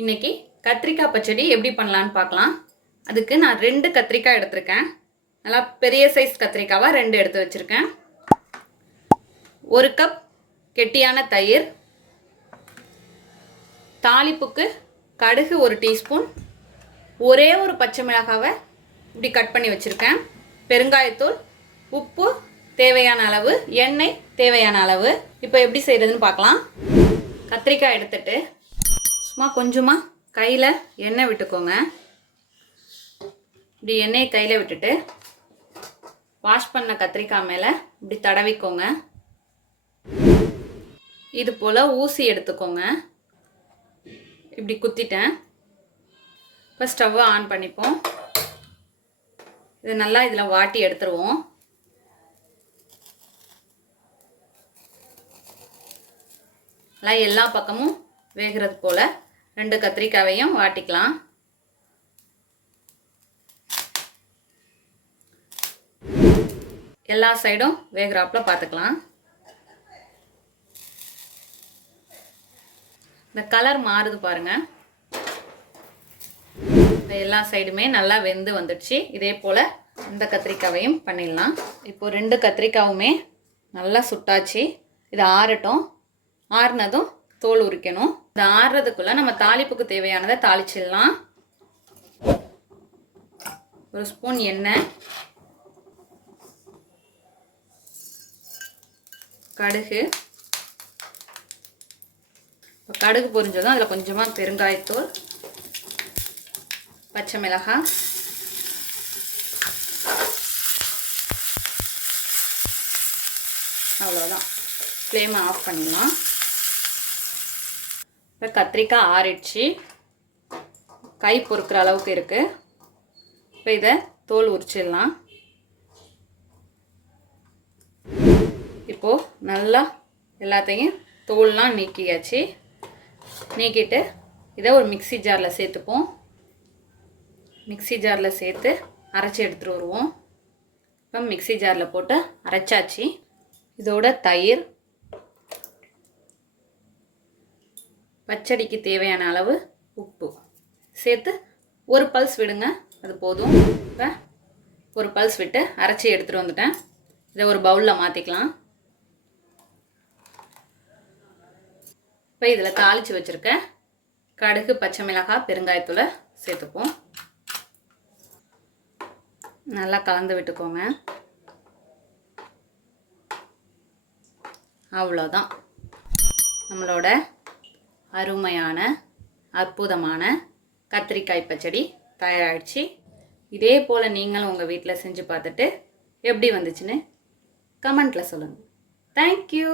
இன்னைக்கு கத்திரிக்காய் பச்சடி எப்படி பண்ணலான்னு பார்க்கலாம். அதுக்கு நான் 2 கத்திரிக்காய் எடுத்திருக்கேன். நல்லா பெரிய சைஸ் கத்திரிக்காவாக 2 எடுத்து வச்சுருக்கேன். 1 கப் கெட்டியான தயிர், தாளிப்புக்கு கடுகு 1 டீஸ்பூன், ஒரே ஒரு பச்சை மிளகாவை இப்படி கட் பண்ணி வச்சுருக்கேன், பெருங்காயத்தூள், உப்பு தேவையான அளவு, எண்ணெய் தேவையான அளவு. இப்போ எப்படி செய்கிறதுன்னு பார்க்கலாம். கத்திரிக்காய் எடுத்துட்டு சும்மா கொஞ்சமாக கையில் எண்ணெய் விட்டுக்கோங்க. இப்படி எண்ணெயை கையில் விட்டுட்டு வாஷ் பண்ண கத்திரிக்காய் மேலே இப்படி தடவிக்கோங்க. இது போல் ஊசி எடுத்துக்கோங்க. இப்படி குத்திட்டேன். இப்போ ஸ்டவ்வை ஆன் பண்ணிப்போம். இது நல்லா இதில் வாட்டி எடுத்துருவோம். நல்லா எல்லா பக்கமும் வேகிறது போல் 2 கத்திரிக்காயையும் வாட்டிக்கலாம். எல்லா சைடும் வேகிறாப்புல பார்த்துக்கலாம். இந்த கலர் மாறுது பாருங்க. எல்லா சைடுமே நல்லா வெந்து வந்துடுச்சு. இதே போல் இந்த கத்திரிக்காயையும் பண்ணிடலாம். இப்போ 2 கத்திரிக்காயுமே நல்லா சுட்டாச்சு. இது ஆறட்டும். ஆறுனதும் தோல் உரிக்கணும். இது ஆறுறதுக்குள்ள நம்ம தாளிப்புக்கு தேவையானதை தாளிச்சிடலாம். 1 ஸ்பூன் எண்ணெய், கடுகு. கடுகு பொரிஞ்சதும் அதில் கொஞ்சமாக பெருங்காயத்தூள், பச்சை மிளகாய், அவ்வளோதான். ஃப்ளேமை ஆஃப் பண்ணிடலாம். இப்போ கத்திரிக்காய் ஆறிடுச்சு. கை பொறுக்கிற அளவுக்கு இருக்குது. இப்போ இதை தோல் உரிச்சிடலாம். இப்போது நல்லா எல்லாத்தையும் தோல்லாம் நீக்கியாச்சு. நீக்கிட்டு இதை ஒரு மிக்ஸி ஜாரில் சேர்த்துப்போம். மிக்ஸி ஜாரில் சேர்த்து அரைச்சி எடுத்துகிட்டு வருவோம். இப்போ மிக்ஸி ஜாரில் போட்டு அரைச்சாச்சு. இதோட தயிர், பச்சடிக்கு தேவையான அளவு உப்பு சேர்த்து ஒரு பல்ஸ் விடுங்க, அது போதும். இப்போ ஒரு பல்ஸ் விட்டு அரைச்சி எடுத்துகிட்டு வந்துட்டேன். இதை ஒரு பவுலில் மாற்றிக்கலாம். இப்போ இதில் தாளித்து வச்சுருக்க கடுகு, பச்சை மிளகாய், பெருங்காயத்தூளை சேர்த்துப்போம். நல்லா கலந்து விட்டுக்கோங்க. அவ்வளோதான், நம்மளோட அருமையான அற்புதமான கத்திரிக்காய் பச்சடி தயாராகிடுச்சு. இதே போல் நீங்களும் உங்கள் வீட்டில் செஞ்சு பார்த்துட்டு எப்படி வந்துச்சுன்னு கமெண்ட்டில் சொல்லுங்கள். தேங்க்யூ.